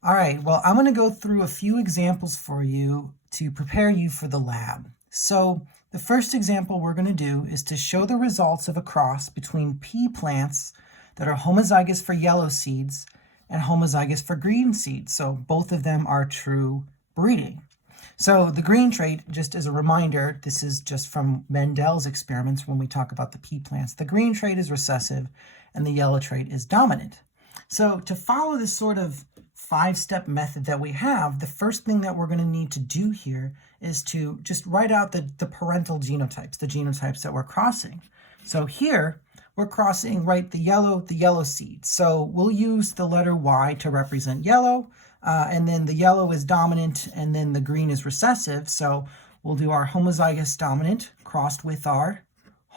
All right, well, I'm going to go through a few examples for you to prepare you for the lab. So the first example we're going to do is to show the results of a cross between pea plants that are homozygous for yellow seeds and homozygous for green seeds. So both of them are true breeding. So the green trait, just as a reminder, this is just from Mendel's experiments when we talk about the pea plants. The green trait is recessive and the yellow trait is dominant. So to follow this sort of 5-step method that we have, the first thing that we're going to need to do here is to just write out the parental genotypes, the genotypes that we're crossing. So here we're crossing, right, the yellow seed. So we'll use the letter Y to represent yellow, and then the yellow is dominant, and then the green is recessive. So we'll do our homozygous dominant crossed with our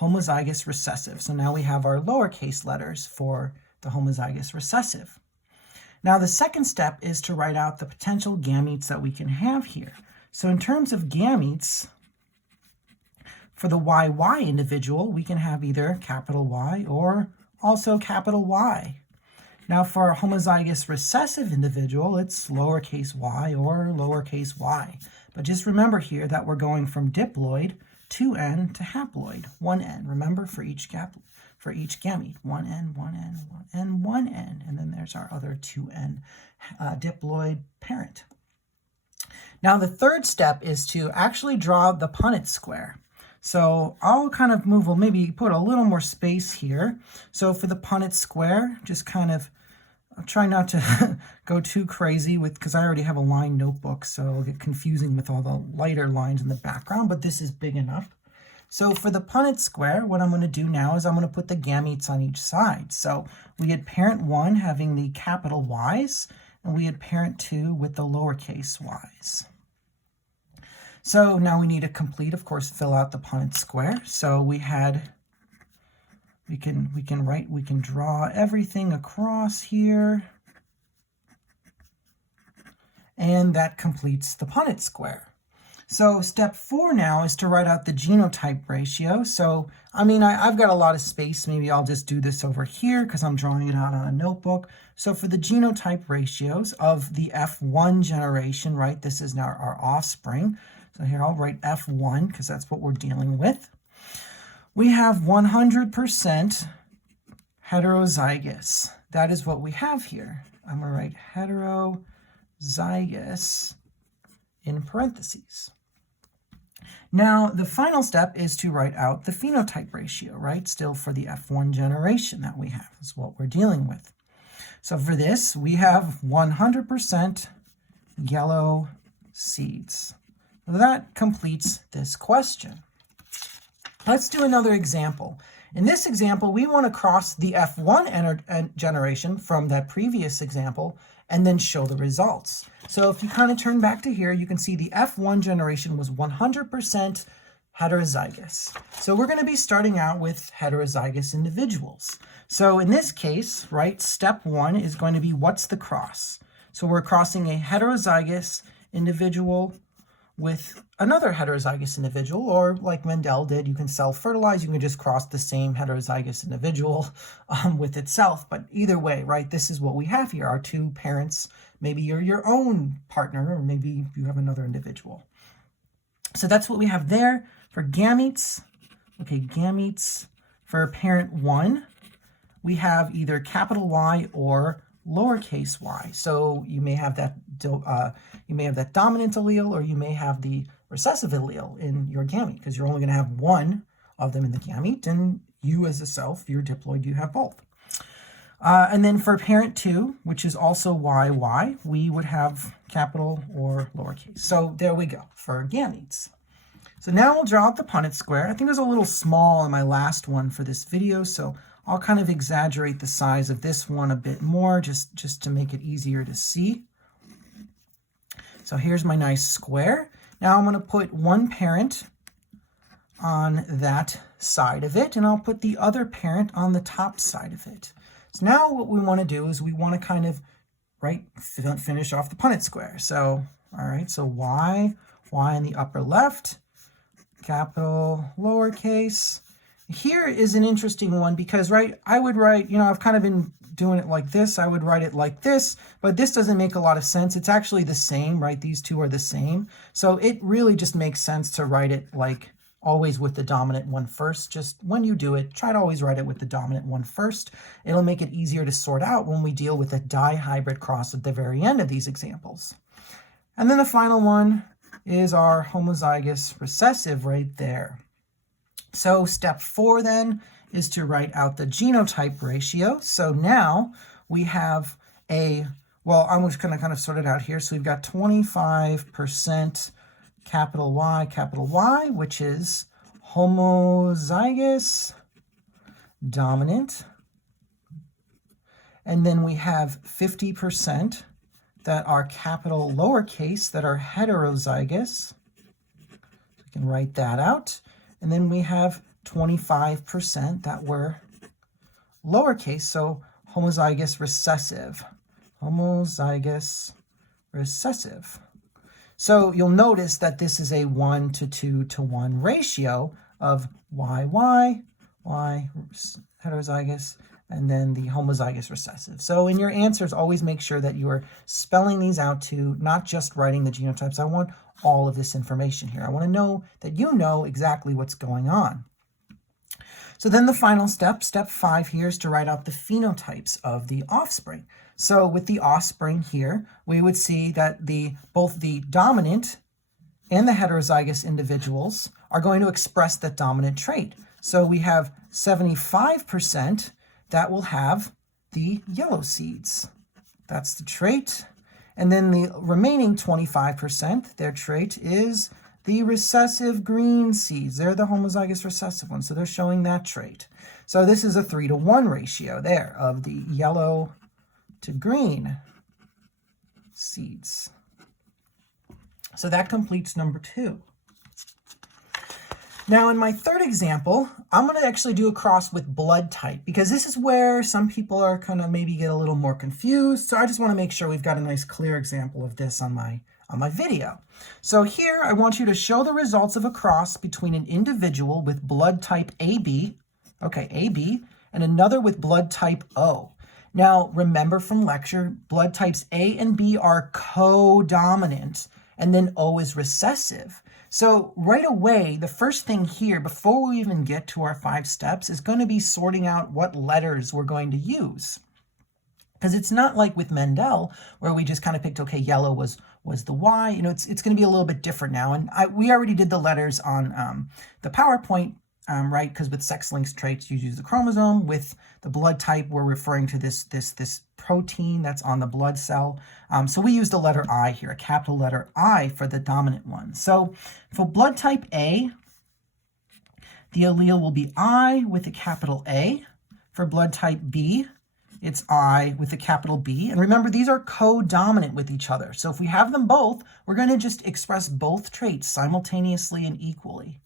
homozygous recessive. So now we have our lowercase letters for the homozygous recessive. Now the second step is to write out the potential gametes that we can have here. So in terms of gametes, for the YY individual, we can have either capital Y or also capital Y. Now for a homozygous recessive individual, it's lowercase y or lowercase y. But just remember here that we're going from diploid 2n to haploid 1n. Remember, for each gamete, 1n, 1n, 1n, 1n, and then there's our other 2n diploid parent. Now the third step is to actually draw the Punnett square. So I'll kind of move, maybe put a little more space here. So for the Punnett square, just kind of, I'll try not to go too crazy with, because I already have a line notebook, so it'll get confusing with all the lighter lines in the background, but this is big enough. So for the Punnett square, what I'm going to do now is I'm going to put the gametes on each side. So we had parent 1 having the capital Y's, and we had parent 2 with the lowercase y's. So now we need to complete, of course, fill out the Punnett square. So we had, we can draw everything across here. And that completes the Punnett square. So step 4 now is to write out the genotype ratio. So, I've got a lot of space. Maybe I'll just do this over here because I'm drawing it out on a notebook. So for the genotype ratios of the F1 generation, right, this is now our offspring. So here I'll write F1 because that's what we're dealing with. We have 100% heterozygous. That is what we have here. I'm going to write heterozygous in parentheses. Now, the final step is to write out the phenotype ratio, right? Still for the F1 generation that we have is what we're dealing with. So for this, we have 100% yellow seeds. That completes this question. Let's do another example. In this example, we want to cross the F1 generation from that previous example and then show the results. So if you kind of turn back to here, you can see the F1 generation was 100% heterozygous. So we're going to be starting out with heterozygous individuals. So in this case, right, step 1 is going to be what's the cross? So we're crossing a heterozygous individual with another heterozygous individual, or like Mendel did, you can self-fertilize, you can just cross the same heterozygous individual with itself. But either way, right, this is what we have here, our two parents. Maybe you're your own partner, or maybe you have another individual. So that's what we have there for gametes. Okay, gametes for parent 1, we have either capital Y or lowercase y. So you may have that dominant allele, or you may have the recessive allele in your gamete, because you're only going to have one of them in the gamete, and you as a self, you're diploid, you have both. And then for parent 2, which is also YY, we would have capital or lowercase. So there we go for gametes. So now we'll draw out the Punnett square. I think it was a little small in my last one for this video, so I'll kind of exaggerate the size of this one a bit more just to make it easier to see. So here's my nice square. Now I'm going to put one parent on that side of it, and I'll put the other parent on the top side of it. So now what we want to do is we want to kind of, right, finish off the Punnett square. So, all right, so Y in the upper left, capital, lowercase, here is an interesting one because, right, I would write, you know, I've kind of been doing it like this. I would write it like this, but this doesn't make a lot of sense. It's actually the same, right? These two are the same. So it really just makes sense to write it like always with the dominant one first. Just when you do it, try to always write it with the dominant one first. It'll make it easier to sort out when we deal with a dihybrid cross at the very end of these examples. And then the final one is our homozygous recessive right there. So step 4 then is to write out the genotype ratio. So now we have well, I'm just going to kind of sort it out here. So we've got 25% capital Y, which is homozygous dominant. And then we have 50% that are capital lowercase that are heterozygous. So we can write that out. And then we have 25% that were lowercase, so homozygous recessive. Homozygous recessive. So you'll notice that this is a 1 to 2 to 1 ratio of Y heterozygous, and then the homozygous recessive. So in your answers, always make sure that you are spelling these out too, not just writing the genotypes. I want all of this information here. I want to know that you know exactly what's going on. So then the final step, step 5 here, is to write out the phenotypes of the offspring. So with the offspring here, we would see that both the dominant and the heterozygous individuals are going to express that dominant trait. So we have 75% that will have the yellow seeds. That's the trait. And then the remaining 25%, their trait is the recessive green seeds. They're the homozygous recessive ones, so they're showing that trait. So this is a 3 to 1 ratio there of the yellow to green seeds. So that completes number 2. Now in my third example, I'm going to actually do a cross with blood type because this is where some people are kind of maybe get a little more confused. So I just want to make sure we've got a nice clear example of this on my video. So here I want you to show the results of a cross between an individual with blood type AB, okay, AB, and another with blood type O. Now remember from lecture, blood types A and B are co-dominant, and then O is recessive. So right away, the first thing here, before we even get to our 5 steps, is going to be sorting out what letters we're going to use. Because it's not like with Mendel, where we just kind of picked, okay, yellow was the Y. You know, it's going to be a little bit different now. And we already did the letters on the PowerPoint, right? Because with sex-linked traits, you use the chromosome. With the blood type, we're referring to this protein that's on the blood cell. So we use the letter I here, a capital letter I for the dominant one. So for blood type A, the allele will be I with a capital A. For blood type B, it's I with a capital B. And remember, these are co-dominant with each other. So if we have them both, we're going to just express both traits simultaneously and equally.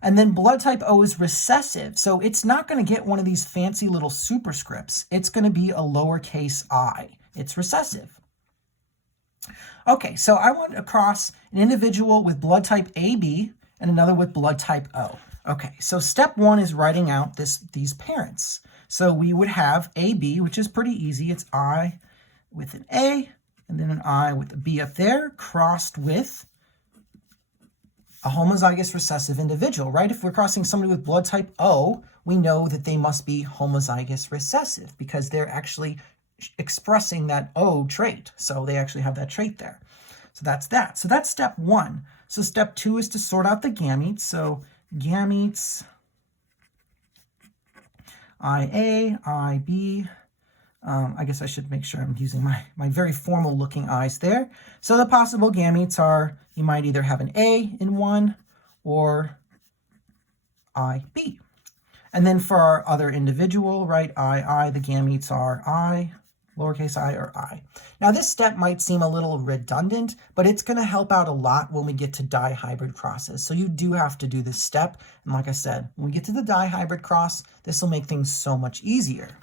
And then blood type O is recessive, so it's not going to get one of these fancy little superscripts. It's going to be a lowercase I. It's recessive. Okay, so I want across an individual with blood type AB and another with blood type O. Okay, so step 1 is writing out these parents. So we would have AB, which is pretty easy. It's I with an A and then an I with a B up there, crossed with a homozygous recessive individual, right? If we're crossing somebody with blood type O, we know that they must be homozygous recessive because they're actually expressing that O trait. So they actually have that trait there. So that's that. So that's step 1. So step 2 is to sort out the gametes. So gametes, IA, IB. I guess I should make sure I'm using my very formal looking I's there. So the possible gametes are, you might either have an A in one or IB. And then for our other individual, right, II, the gametes are I, lowercase I or I. Now this step might seem a little redundant, but it's going to help out a lot when we get to dihybrid crosses. So you do have to do this step. And like I said, when we get to the dihybrid cross, this will make things so much easier.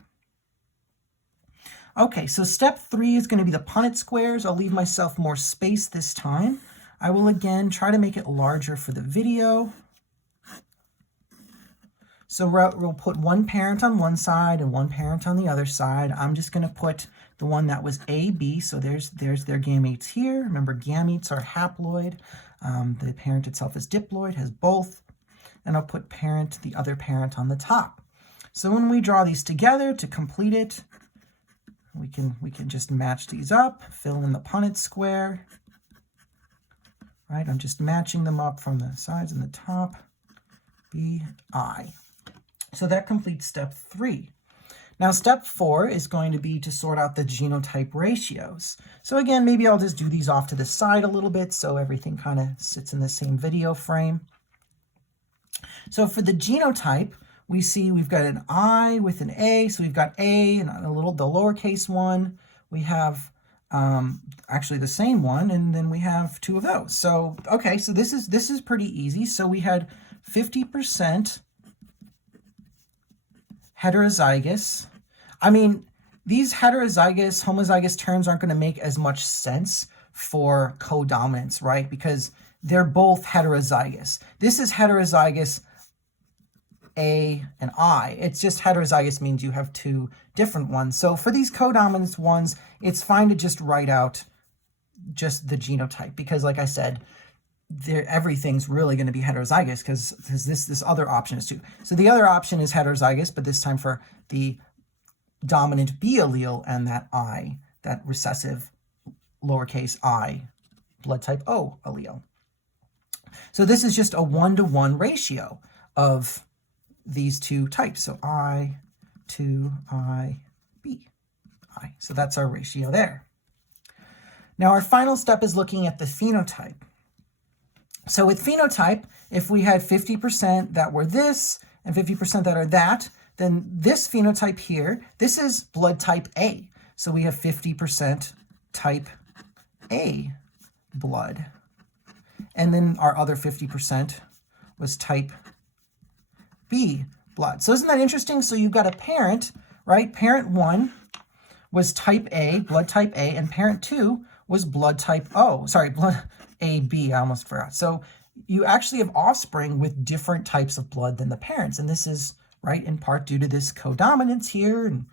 Okay, so step 3 is going to be the Punnett squares. I'll leave myself more space this time. I will again try to make it larger for the video. So we'll put one parent on one side and one parent on the other side. I'm just going to put the one that was AB. So there's their gametes here. Remember, gametes are haploid. The parent itself is diploid, has both. And I'll put parent, the other parent, on the top. So when we draw these together to complete it, we can just match these up, fill in the Punnett square. Right, I'm just matching them up from the sides and the top. BI. So that completes step 3. Now step 4 is going to be to sort out the genotype ratios. So again, maybe I'll just do these off to the side a little bit so everything kind of sits in the same video frame. So for the genotype, we see we've got an I with an A, so we've got A and the lowercase one. We have actually the same one, and then we have 2 of those. So okay, so this is pretty easy. So we had 50% heterozygous. I mean, these heterozygous, homozygous terms aren't going to make as much sense for codominance, right? Because they're both heterozygous. This is heterozygous A and I. It's just heterozygous means you have 2 different ones. So for these codominant ones, it's fine to just write out just the genotype because, like I said, everything's really going to be heterozygous because this other option is 2. So the other option is heterozygous, but this time for the dominant B allele and that I, that recessive lowercase I blood type O allele. So this is just a 1-to-1 ratio of these 2 types. So I to I, B, I. So that's our ratio there. Now our final step is looking at the phenotype. So with phenotype, if we had 50% that were this and 50% that are that, then this phenotype here, this is blood type A. So we have 50% type A blood. And then our other 50% was type B blood. So isn't that interesting? So you've got a parent, right? Parent 1 was type A, blood type A, and parent 2 was blood type O. Sorry, blood AB, I almost forgot. So you actually have offspring with different types of blood than the parents. And this is, right, in part due to this codominance here and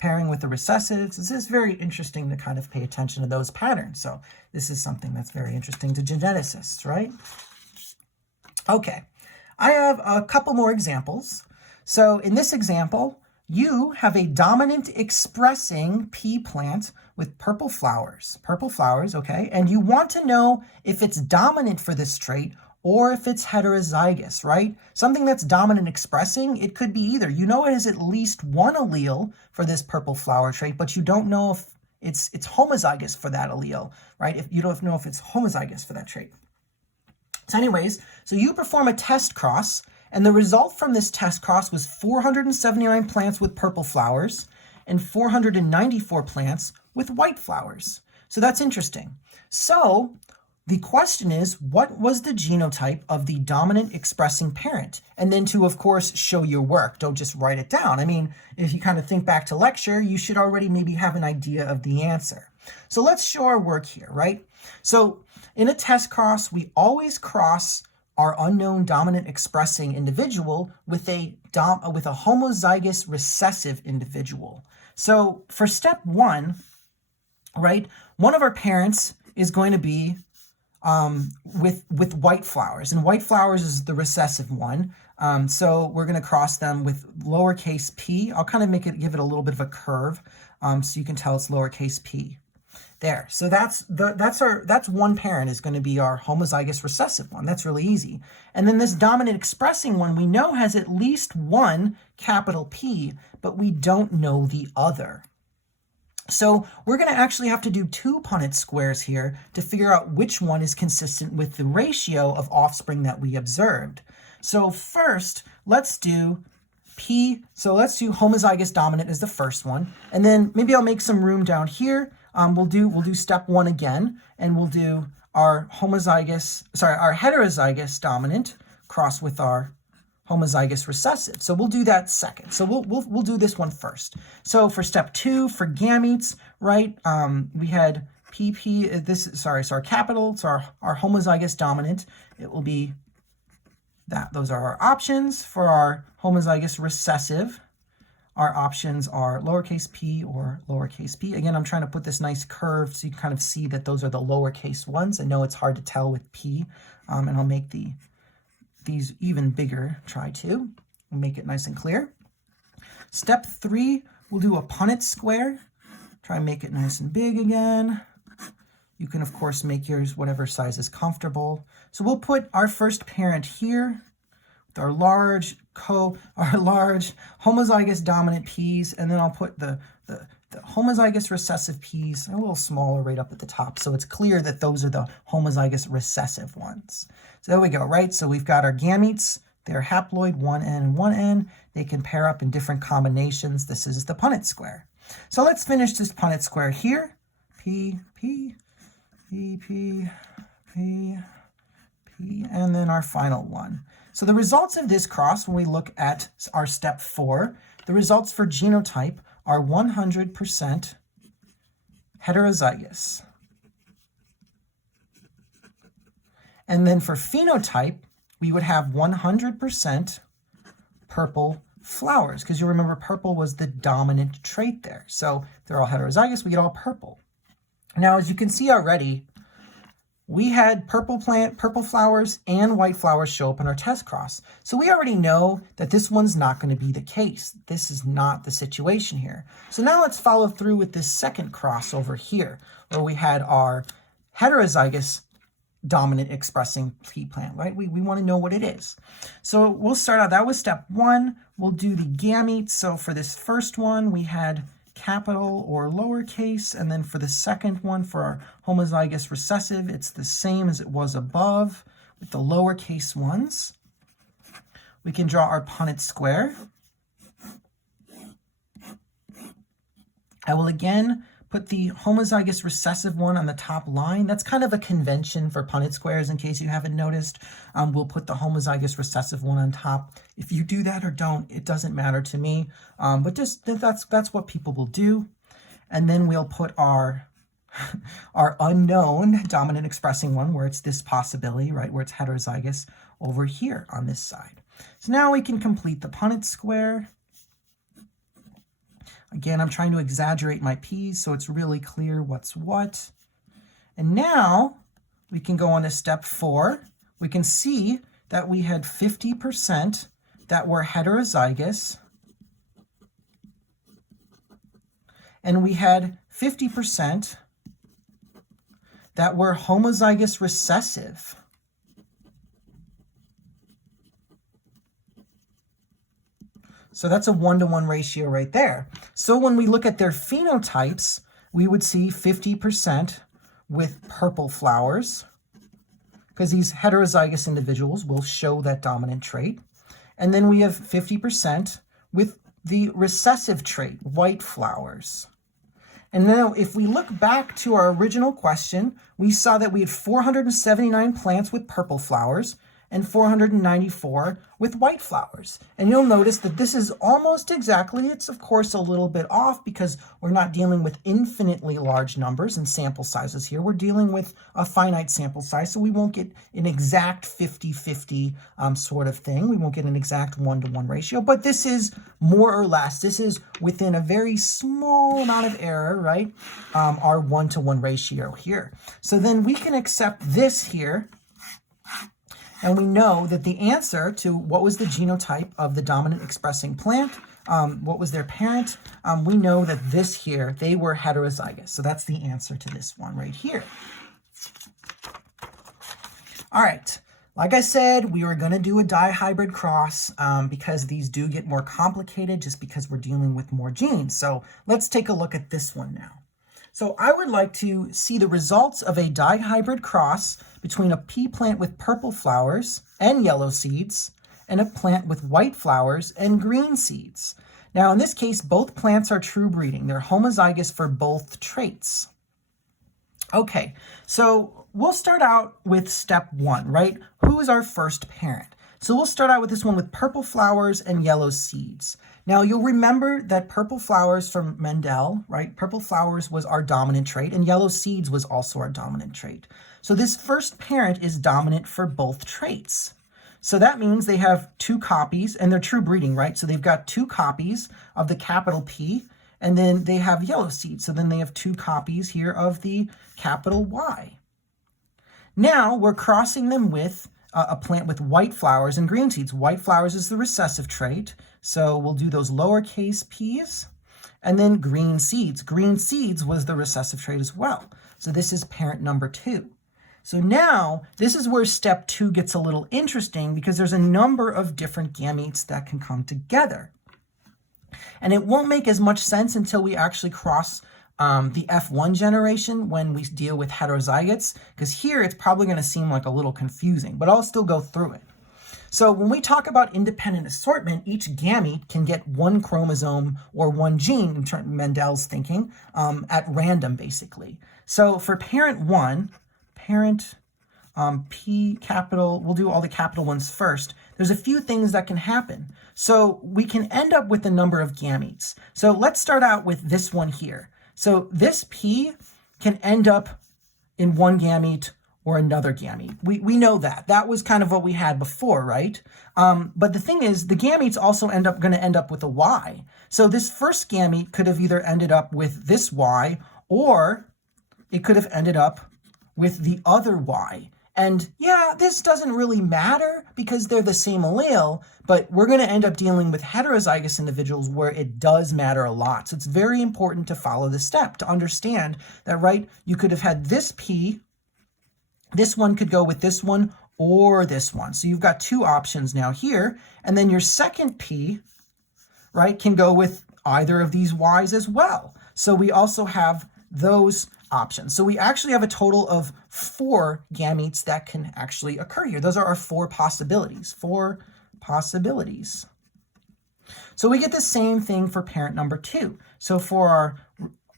pairing with the recessives. This is very interesting to kind of pay attention to those patterns. So this is something that's very interesting to geneticists, right? Okay, I have a couple more examples. So in this example, you have a dominant expressing pea plant with purple flowers, okay? And you want to know if it's dominant for this trait or if it's heterozygous, right? Something that's dominant expressing, it could be either. You know it has at least one allele for this purple flower trait, but you don't know if it's homozygous for that allele, right? If you don't know if it's homozygous for that trait. So anyways, so you perform a test cross, and the result from this test cross was 479 plants with purple flowers and 494 plants with white flowers. So that's interesting. So the question is, what was the genotype of the dominant expressing parent? And then to, of course, show your work. Don't just write it down. I mean, if you kind of think back to lecture, you should already maybe have an idea of the answer. So let's show our work here, right? So in a test cross, we always cross our unknown dominant expressing individual with a homozygous recessive individual. So for step 1, right, one of our parents is going to be with white flowers, and white flowers is the recessive one. So we're going to cross them with lowercase p. I'll kind of give it a little bit of a curve, so you can tell it's lowercase p. There. So that's one parent is going to be our homozygous recessive one. That's really easy. And then this dominant expressing one we know has at least one capital P, but we don't know the other. So we're going to actually have to do 2 Punnett squares here to figure out which one is consistent with the ratio of offspring that we observed. So first, let's do P. So let's do homozygous dominant as the first one. And then maybe I'll make some room down here. We'll do step 1 again, and we'll do our heterozygous dominant cross with our homozygous recessive. So we'll do that second. So we'll do this one first. So for step 2, for gametes, right? We had PP. Our capital. It's our homozygous dominant. It will be Those are our options for our homozygous recessive. Our options are lowercase p or lowercase p. Again, I'm trying to put this nice curve so you can kind of see that those are the lowercase ones. I know it's hard to tell with p, and I'll make these even bigger, try to make it nice and clear. Step 3, we'll do a Punnett square. Try and make it nice and big again. You can, of course, make yours whatever size is comfortable. So we'll put our first parent here with our large homozygous dominant p's, and then I'll put the homozygous recessive p's a little smaller right up at the top, so it's clear that those are the homozygous recessive ones. So there we go, right? So we've got our gametes. They're haploid, 1n and 1n. They can pair up in different combinations. This is the Punnett square. So let's finish this Punnett square here. P, P, P, P, P, P, and then our final one. So the results of this cross, when we look at our step 4, the results for genotype are 100% heterozygous. And then for phenotype, we would have 100% purple flowers, because you remember purple was the dominant trait there. So if they're all heterozygous, we get all purple. Now, as you can see already, we had purple flowers and white flowers show up in our test cross. So we already know that this one's not going to be the case. This is not the situation here. So now let's follow through with this second cross over here, where we had our heterozygous dominant expressing pea plant, right? We want to know what it is. So we'll start out, that was step 1. We'll do the gametes. So for this first one, we had capital or lowercase, and then for the second one, for our homozygous recessive, it's the same as it was above with the lowercase ones. We can draw our Punnett square. I will again put the homozygous recessive one on the top line. That's kind of a convention for Punnett squares, in case you haven't noticed. We'll put the homozygous recessive one on top. If you do that or don't, it doesn't matter to me. But just that's what people will do. And then we'll put our unknown dominant expressing one, where it's this possibility, right, where it's heterozygous, over here on this side. So now we can complete the Punnett square. Again, I'm trying to exaggerate my p's so it's really clear what's what. And now we can go on to step 4. We can see that we had 50% that were heterozygous, and we had 50% that were homozygous recessive. So that's a 1-to-1 ratio right there. So when we look at their phenotypes, we would see 50% with purple flowers, because these heterozygous individuals will show that dominant trait. And then we have 50% with the recessive trait, white flowers. And now if we look back to our original question, we saw that we had 479 plants with purple flowers and 494 with white flowers. And you'll notice that this is almost exactly, it's of course a little bit off because we're not dealing with infinitely large numbers and sample sizes here. We're dealing with a finite sample size, so we won't get an exact 50-50 sort of thing. We won't get an exact 1-to-1 ratio, but this is more or less, this is within a very small amount of error, right? Our 1-to-1 ratio here. So then we can accept this here. And we know that the answer to what was the genotype of the dominant expressing plant, what was their parent, we know that this here, they were heterozygous. So that's the answer to this one right here. All right, like I said, we were going to do a dihybrid cross because these do get more complicated just because we're dealing with more genes. So let's take a look at this one now. So I would like to see the results of a dihybrid cross between a pea plant with purple flowers and yellow seeds and a plant with white flowers and green seeds. Now, in this case, both plants are true breeding. They're homozygous for both traits. Okay, so we'll start out with step 1, right? Who is our first parent? So we'll start out with this one with purple flowers and yellow seeds. Now, you'll remember that purple flowers from Mendel, right? Purple flowers was our dominant trait, and yellow seeds was also our dominant trait. So this first parent is dominant for both traits. So that means they have 2 copies, and they're true breeding, right? So they've got 2 copies of the capital P, and then they have yellow seeds. So then they have 2 copies here of the capital Y. Now we're crossing them with a plant with white flowers and green seeds. White flowers is the recessive trait. So we'll do those lowercase p's. And then green seeds. Green seeds was the recessive trait as well. So this is parent number 2. So now this is where step 2 gets a little interesting, because there's a number of different gametes that can come together. And it won't make as much sense until we actually cross the F1 generation when we deal with heterozygotes, because here it's probably going to seem like a little confusing, but I'll still go through it. So when we talk about independent assortment, each gamete can get 1 chromosome or 1 gene, in terms of Mendel's thinking, at random, basically. So for parent 1, parent P capital, we'll do all the capital ones first. There's a few things that can happen. So we can end up with a number of gametes. So let's start out with this one here. So this P can end up in 1 gamete or another gamete. We know that. That was kind of what we had before, right? But the thing is, the gametes also going to end up with a Y. So this first gamete could have either ended up with this Y, or it could have ended up with the other Y. And yeah, this doesn't really matter because they're the same allele, but we're going to end up dealing with heterozygous individuals where it does matter a lot. So it's very important to follow this step to understand that, right, you could have had this P, this one could go with this one or this one. So you've got 2 options now here, and then your second P, right, can go with either of these Ys as well. So we also have those options. So we actually have a total of 4 gametes that can actually occur here. Those are our 4 possibilities. 4 possibilities. So we get the same thing for parent number 2. So for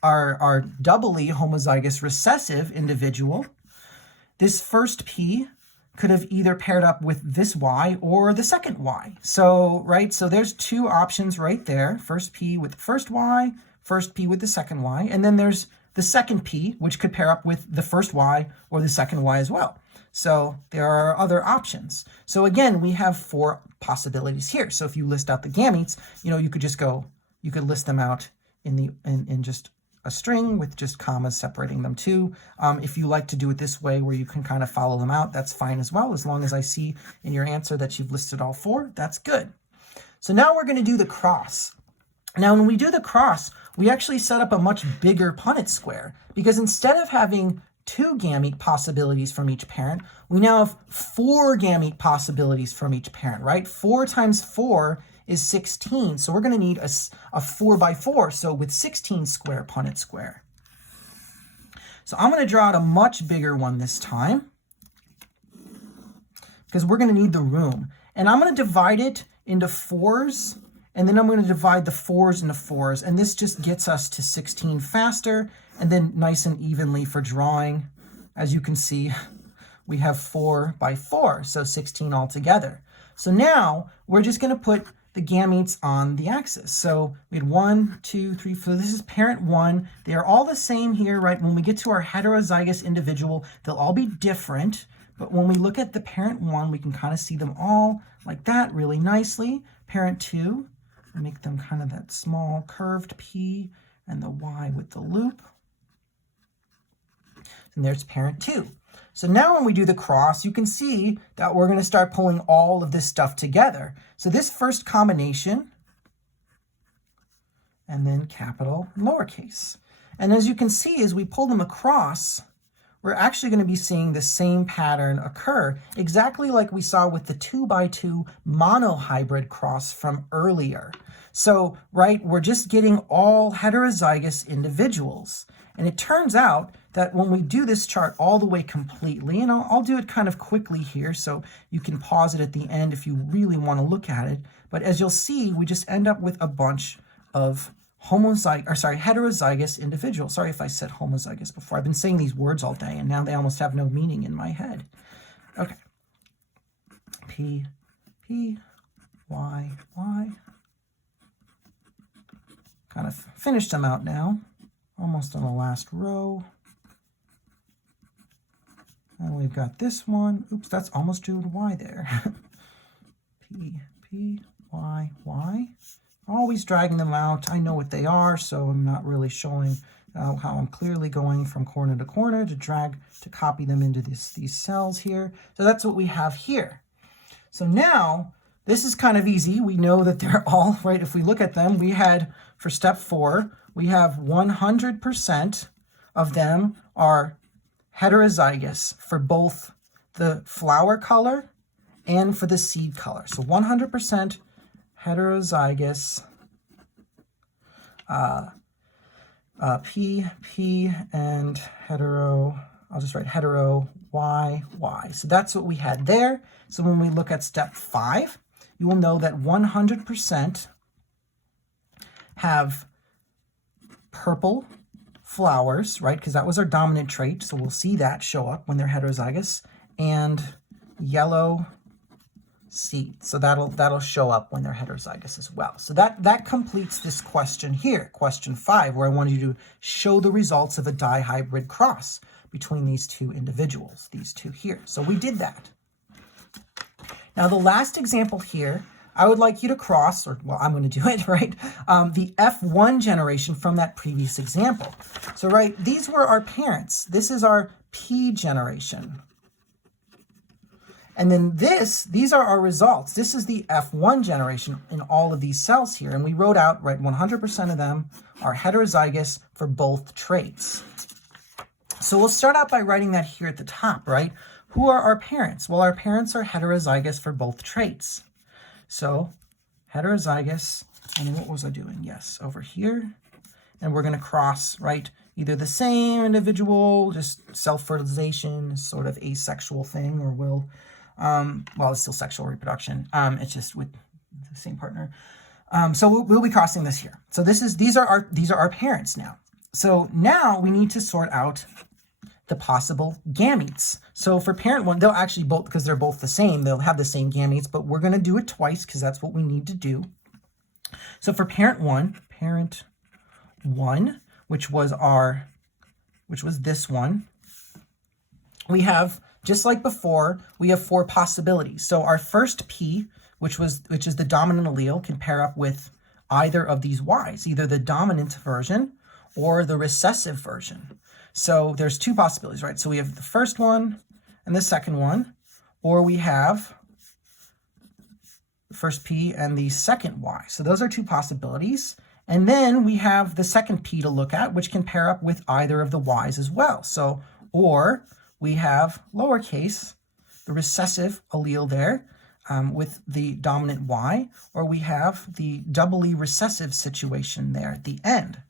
our doubly homozygous recessive individual, this first P could have either paired up with this Y or the second Y. So, right, so there's 2 options right there. First P with the first Y, first P with the second Y, and then there's the second P, which could pair up with the first Y or the second Y as well. So there are other options. So again, we have 4 possibilities here. So if you list out the gametes, you could just go, you could list them out in just a string with just commas separating them too. If you like to do it this way where you can kind of follow them out, that's fine as well. As long as I see in your answer that you've listed all 4, that's good. So now we're going to do the cross. Now, when we do the cross, we actually set up a much bigger Punnett square, because instead of having 2 gamete possibilities from each parent, we now have 4 gamete possibilities from each parent, right? 4 times 4 is 16. So we're going to need a 4 by 4, so with 16 square Punnett square. So I'm going to draw out a much bigger one this time, because we're going to need the room. And I'm going to divide it into 4s, and then I'm going to divide the 4s into 4s, and this just gets us to 16 faster, and then nice and evenly for drawing. As you can see, we have 4 by 4, so 16 altogether. So now we're just going to put the gametes on the axis. So we had 1, 2, 3, 4. This is parent 1. They are all the same here, right? When we get to our heterozygous individual, they'll all be different. But when we look at the parent 1, we can kind of see them all like that really nicely. Parent 2, make them kind of that small curved P and the Y with the loop. And there's parent 2. So now when we do the cross, you can see that we're going to start pulling all of this stuff together. So this first combination, and then capital and lowercase. And as you can see, as we pull them across, we're actually going to be seeing the same pattern occur, exactly like we saw with the 2 by 2 monohybrid cross from earlier. So, right, we're just getting all heterozygous individuals. And it turns out that when we do this chart all the way completely, and I'll do it kind of quickly here so you can pause it at the end if you really want to look at it. But as you'll see, we just end up with a bunch of heterozygous individuals. Sorry if I said homozygous before. I've been saying these words all day, and now they almost have no meaning in my head. Okay. P, P, Y, Y. Kind of finished them out now. Almost on the last row. And we've got this one. Oops, that's almost due to Y there. P, Y, Y. Always dragging them out. I know what they are, so I'm not really showing how I'm clearly going from corner to corner to copy them into these cells here. So that's what we have here. So now, this is kind of easy. We know that they're all, right, if we look at them, we had, for step 4, we have 100% of them are heterozygous for both the flower color and for the seed color. So 100% heterozygous, P, and hetero, I'll just write hetero, Y, Y. So that's what we had there. So when we look at step 5, you will know that 100% have purple flowers, right? Because that was our dominant trait. So we'll see that show up when they're heterozygous. And yellow seed. So that'll show up when they're heterozygous as well. So that completes this question here, question 5, where I wanted you to show the results of a dihybrid cross between these two individuals, these two here. So we did that. Now the last example here, I would like you to cross, or well, I'm going to do it, right? The F1 generation from that previous example. So, right, these were our parents. This is our P generation. And then these are our results. This is the F1 generation in all of these cells here. And we wrote out, right, 100% of them are heterozygous for both traits. So we'll start out by writing that here at the top, right? Who are our parents? Well, our parents are heterozygous for both traits. So heterozygous, and what was I doing? Yes, over here. And we're going to cross, right, either the same individual, just self-fertilization, sort of asexual thing, or will, well, it's still sexual reproduction. It's just with the same partner. So we'll be crossing this here. So these are our parents now. So now we need to sort out the possible gametes. So for parent 1, they'll actually both, because they're both the same, they'll have the same gametes, but we're going to do it twice because that's what we need to do. So for parent 1, which was this one, we have, just like before, we have 4 possibilities. So our first P, which is the dominant allele, can pair up with either of these Ys, either the dominant version or the recessive version. So there's 2 possibilities, right? So we have the first one and the second one, or we have the first P and the second Y. So those are 2 possibilities. And then we have the second P to look at, which can pair up with either of the Ys as well. So, or we have lowercase, the recessive allele there, with the dominant Y, or we have the doubly recessive situation there at the end.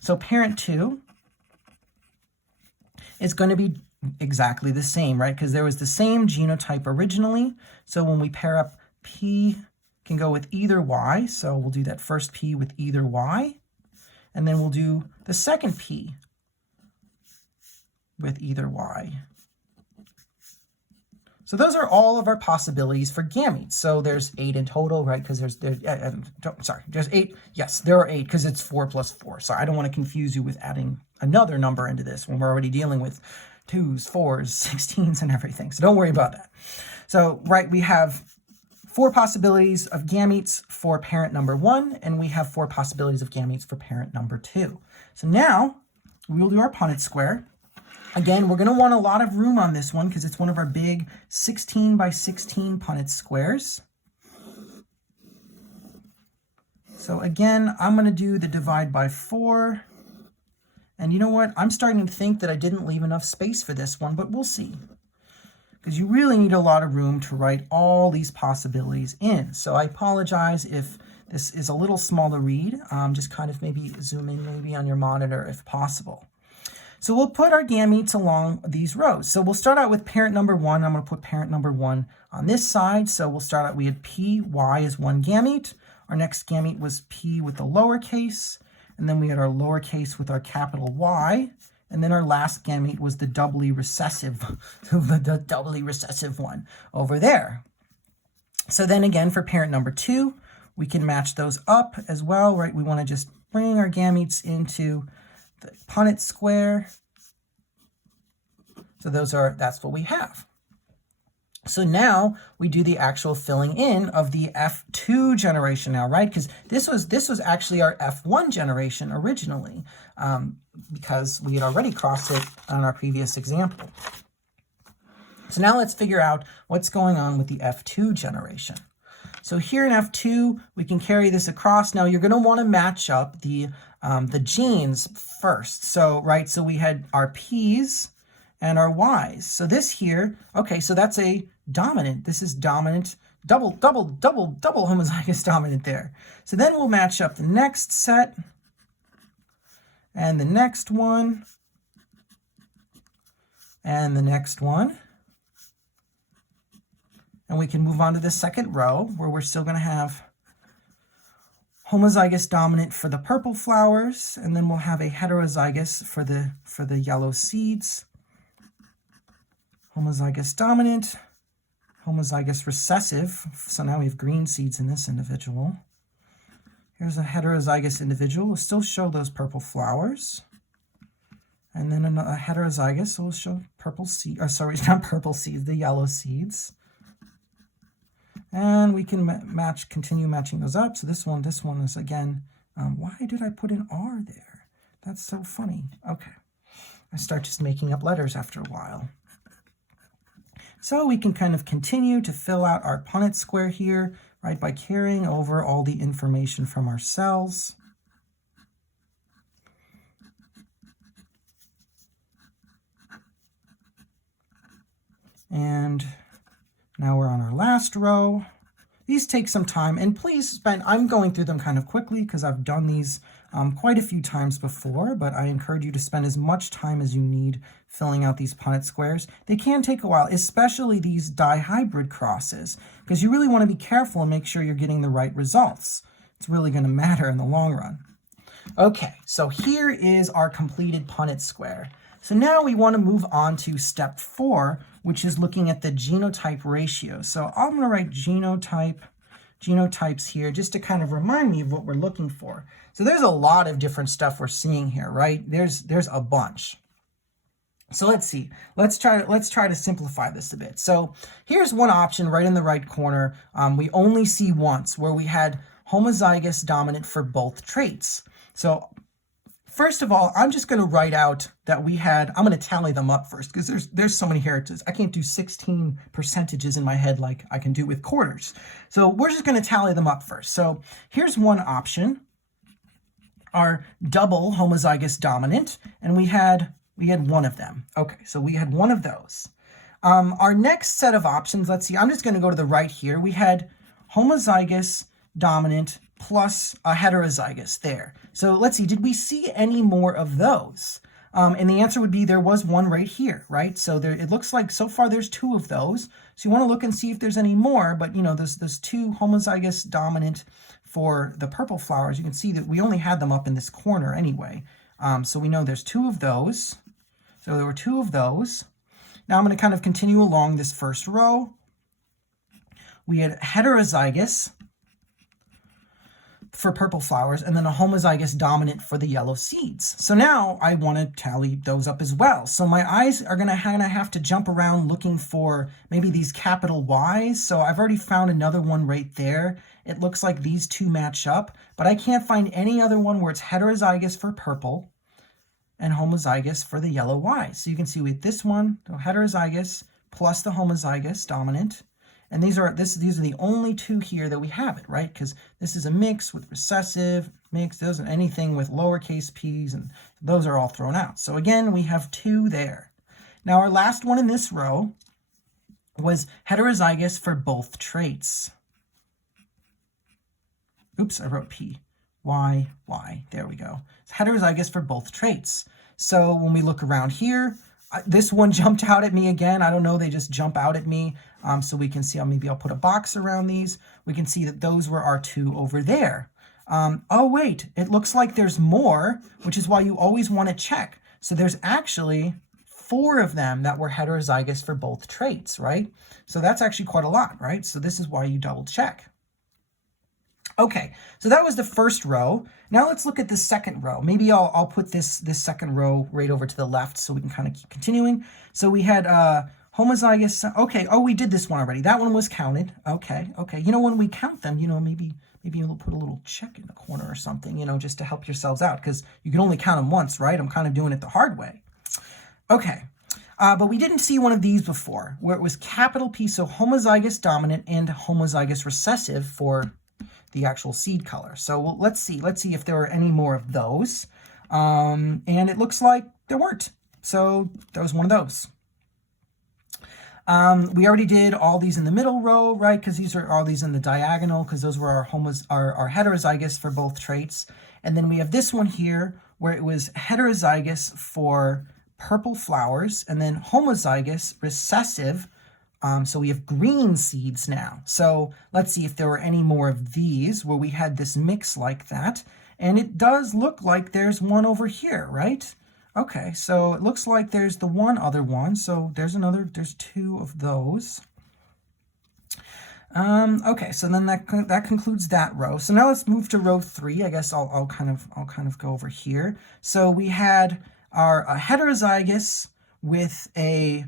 So parent 2 is going to be exactly the same, right? Because there was the same genotype originally. So when we pair up, P can go with either Y. So we'll do that first P with either Y. And then we'll do the second P with either Y. So those are all of our possibilities for gametes. So there's 8 in total, right? Because there's 8. Yes, there are 8 because it's 4 plus 4. So I don't want to confuse you with adding another number into this when we're already dealing with 2s, 4s, 16s, and everything. So don't worry about that. So, right, we have 4 possibilities of gametes for parent number 1, and we have 4 possibilities of gametes for parent number 2. So now we will do our Punnett square. Again, we're going to want a lot of room on this one because it's one of our big 16 by 16 Punnett squares. So again, I'm going to do the divide by 4. And you know what? I'm starting to think that I didn't leave enough space for this one, but we'll see. Because you really need a lot of room to write all these possibilities in. So I apologize if this is a little small to read. Just kind of maybe zoom in maybe on your monitor if possible. So we'll put our gametes along these rows. So we'll start out with parent number 1. I'm going to put parent number 1 on this side. So we'll start out, we had P, Y as one gamete. Our next gamete was P with the lowercase. And then we had our lowercase with our capital Y. And then our last gamete was the doubly recessive, the doubly recessive one over there. So then again, for parent number 2, we can match those up as well, right? We want to just bring our gametes into the Punnett square. So that's what we have. So now we do the actual filling in of the F2 generation now, right? Because this was actually our F1 generation originally, because we had already crossed it on our previous example. So now let's figure out what's going on with the F2 generation. So here in F2, we can carry this across. Now you're going to want to match up the genes first. So, right, so we had our P's and our Y's. So this here, okay, so that's a dominant. This is dominant, double homozygous dominant there. So then we'll match up the next set and the next one and the next one. And we can move on to the second row where we're still going to have homozygous dominant for the purple flowers, and then we'll have a heterozygous for the yellow seeds. Homozygous dominant, homozygous recessive. So now we have green seeds in this individual. Here's a heterozygous individual. We'll still show those purple flowers. And then a heterozygous will show purple seed, or sorry, not purple seeds, the yellow seeds. And we can continue matching those up. So this one is again, why did I put an R there? That's so funny. Okay, I start just making up letters after a while. So we can kind of continue to fill out our Punnett square here, right, by carrying over all the information from our cells. And now we're on our last row. These take some time, and please I'm going through them kind of quickly because I've done these quite a few times before, but I encourage you to spend as much time as you need filling out these Punnett squares. They can take a while, especially these dihybrid crosses, because you really want to be careful and make sure you're getting the right results. It's really going to matter in the long run. Okay, so here is our completed Punnett square. So now we want to move on to step 4, which is looking at the genotype ratio. So I'm going to write genotypes here just to kind of remind me of what we're looking for. So there's a lot of different stuff we're seeing here, right? There's a bunch. So let's see. Let's try to simplify this a bit. So here's one option right in the right corner. We only see once where we had homozygous dominant for both traits. So first of all, I'm just going to write out that we had, I'm going to tally them up first because there's so many heritage. I can't do 16 percentages in my head like I can do with quarters. So we're just going to tally them up first. So here's one option, our double homozygous dominant, and we had one of them. Okay, so we had one of those. Our next set of options, let's see, I'm just going to go to the right here. We had homozygous dominant plus a heterozygous there. So let's see, did we see any more of those? And the answer would be there was one right here, right? So there, it looks like so far there's 2 of those. So you want to look and see if there's any more, but you know, there's 2 homozygous dominant for the purple flowers. You can see that we only had them up in this corner anyway. So we know there's 2 of those. So there were 2 of those. Now I'm going to kind of continue along this first row. We had heterozygous for purple flowers, and then a homozygous dominant for the yellow seeds. So now I want to tally those up as well. So my eyes are going to have to jump around looking for maybe these capital Y's. So I've already found another one right there. It looks like these 2 match up, but I can't find any other one where it's heterozygous for purple and homozygous for the yellow Y's. So you can see with this one, the heterozygous plus the homozygous dominant. And these are the only 2 here that we have it, right? Because this is a mix with recessive, mix, there isn't anything with lowercase p's, and those are all thrown out. So again, we have 2 there. Now our last one in this row was heterozygous for both traits. Oops, I wrote P. Y, Y, there we go. It's heterozygous for both traits. So when we look around here, this one jumped out at me again. I don't know, they just jump out at me. So we can see, maybe I'll put a box around these. We can see that those were our 2 over there. Oh wait, it looks like there's more, which is why you always want to check. So there's actually 4 of them that were heterozygous for both traits, right? So that's actually quite a lot, right? So this is why you double check. Okay, so that was the first row. Now let's look at the second row. Maybe I'll put this second row right over to the left so we can kind of keep continuing. So we had Homozygous, okay, oh, we did this one already. That one was counted. Okay, okay. You know, when we count them, you know, maybe you'll put a little check in the corner or something, you know, just to help yourselves out, because you can only count them once, right? I'm kind of doing it the hard way. Okay, but we didn't see one of these before, where it was capital P, so homozygous dominant and homozygous recessive for the actual seed color. So let's see if there were any more of those. And it looks like there weren't. So there was one of those. We already did all these in the middle row, right? Because these are all these in the diagonal, because those were our heterozygous for both traits. And then we have this one here where it was heterozygous for purple flowers, and then homozygous recessive. So we have green seeds now. So let's see if there were any more of these where we had this mix like that. And it does look like there's one over here, right? Okay, so it looks like there's the one other one. So there's two of those. Okay, so then that concludes that row. So now let's move to row 3. I guess I'll kind of go over here. So we had our heterozygous with a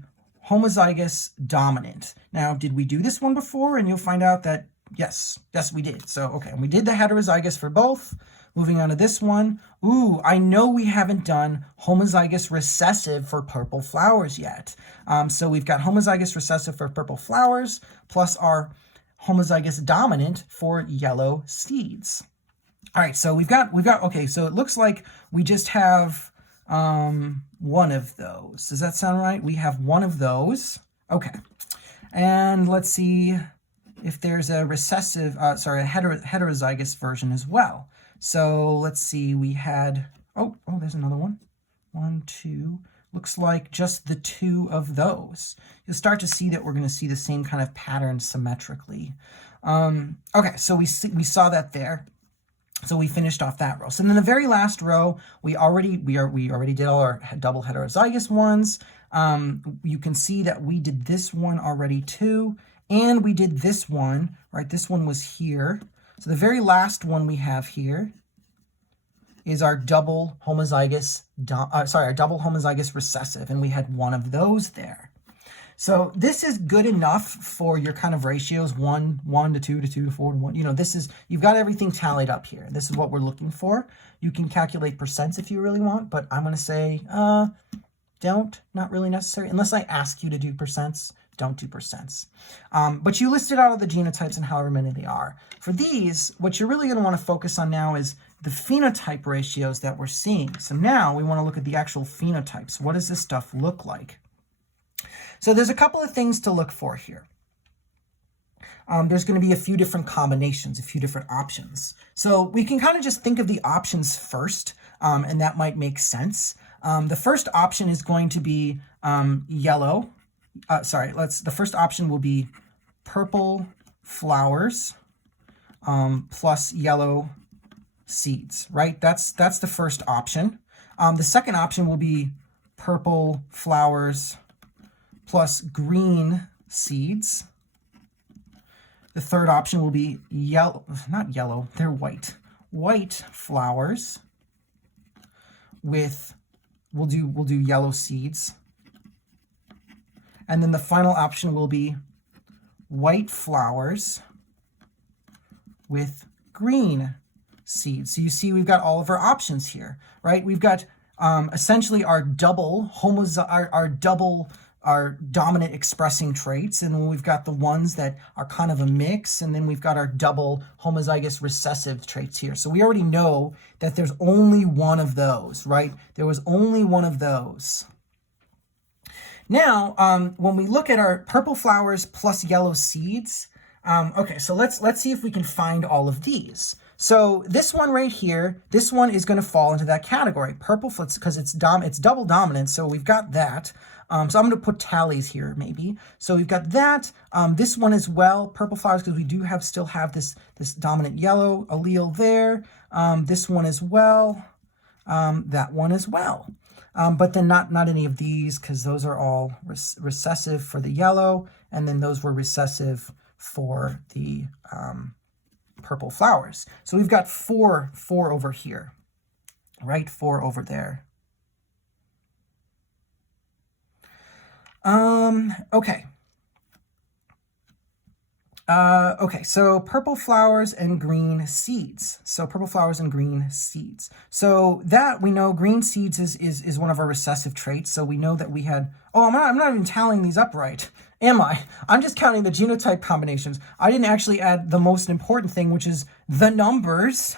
homozygous dominant. Now, did we do this one before? And you'll find out that yes, we did. So, okay, and we did the heterozygous for both. Moving on to this one. Ooh, I know we haven't done homozygous recessive for purple flowers yet. So we've got homozygous recessive for purple flowers plus our homozygous dominant for yellow seeds. All right, so we've got, okay, so it looks like we just have one of those. Does that sound right? We have one of those. Okay. And let's see if there's a recessive, a heterozygous version as well. So let's see, we had, oh, there's another one. 1, 2, looks like just the 2 of those. You'll start to see that we're going to see the same kind of pattern symmetrically. Okay, so we saw that there. So we finished off that row. So then the very last row, we already did all our double heterozygous ones. You can see that we did this one already too, and we did this one, right? This one was here. So the very last one we have here is our double homozygous, recessive, and we had one of those there. So this is good enough for your kind of ratios, 1 to 2 to 2 to 4 to 1. You know, you've got everything tallied up here. This is what we're looking for. You can calculate percents if you really want, but I'm going to say not really necessary. Unless I ask you to do percents, don't do percents. But you listed out all the genotypes and however many they are. For these, what you're really going to want to focus on now is the phenotype ratios that we're seeing. So now we want to look at the actual phenotypes. What does this stuff look like? So there's a couple of things to look for here. There's going to be a few different combinations, a few different options. So we can kind of just think of the options first, and that might make sense. The first option is going to be yellow. The first option will be purple flowers plus yellow seeds, right? That's the first option. The second option will be purple flowers plus green seeds. The third option will be not yellow, they're white. White flowers with, we'll do yellow seeds. And then the final option will be white flowers with green seeds. So you see we've got all of our options here, right? We've got essentially our our dominant expressing traits, and we've got the ones that are kind of a mix, and then we've got our double homozygous recessive traits here. So we already know that there's only one of those, right? There was only one of those. Now, when we look at our purple flowers plus yellow seeds, okay, so let's see if we can find all of these. So this one right here, this one is going to fall into that category. Purple, because it's double dominant, so we've got that. So I'm going to put tallies here, maybe. So we've got that. This one as well, purple flowers, because we do still have this dominant yellow allele there. This one as well. That one as well. But then not any of these, because those are all recessive for the yellow, and then those were recessive for the purple flowers. So we've got four over here, right? 4 over there. Okay. Okay, so purple flowers and green seeds. So purple flowers and green seeds. So that we know green seeds is one of our recessive traits. So we know that we had, oh, I'm not even tallying these up right, am I? I'm just counting the genotype combinations. I didn't actually add the most important thing, which is the numbers.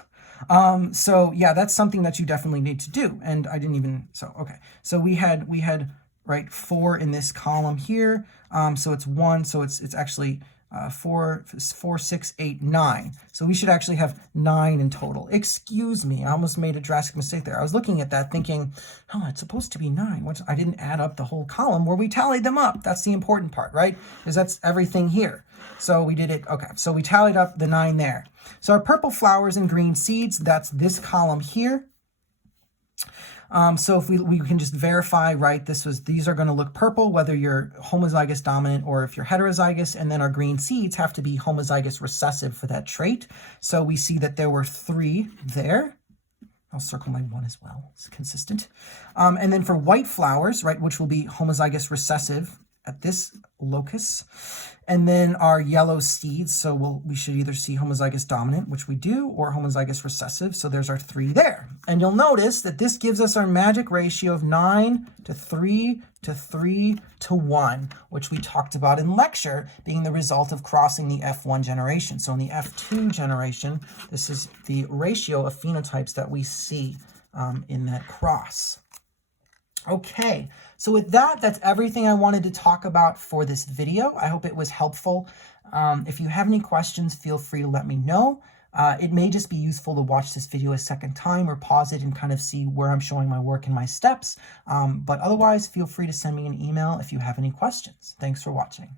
So yeah, that's something that you definitely need to do. And I didn't even, so, okay. So we had, right, 4 in this column here. So it's 1, so it's actually 4, 6, 8, 9. So we should actually have 9 in total. Excuse me, I almost made a drastic mistake there. I was looking at that thinking, oh, it's supposed to be 9. I didn't add up the whole column where we tallied them up. That's the important part, right? Because that's everything here. So we did it, okay. So we tallied up the 9 there. So our purple flowers and green seeds, that's this column here. So if we can just verify, right, these are going to look purple, whether you're homozygous dominant or if you're heterozygous, and then our green seeds have to be homozygous recessive for that trait. So we see that there were 3 there. I'll circle my 1 as well. It's consistent. And then for white flowers, right, which will be homozygous recessive at this locus. And then our yellow seeds, so we should either see homozygous dominant, which we do, or homozygous recessive. So there's our 3 there. And you'll notice that this gives us our magic ratio of 9 to 3 to 3 to 1, which we talked about in lecture, being the result of crossing the F1 generation. So in the F2 generation, this is the ratio of phenotypes that we see in that cross. Okay, so with that, that's everything I wanted to talk about for this video. I hope it was helpful. If you have any questions, feel free to let me know. It may just be useful to watch this video a second time or pause it and kind of see where I'm showing my work and my steps. But otherwise, feel free to send me an email if you have any questions. Thanks for watching.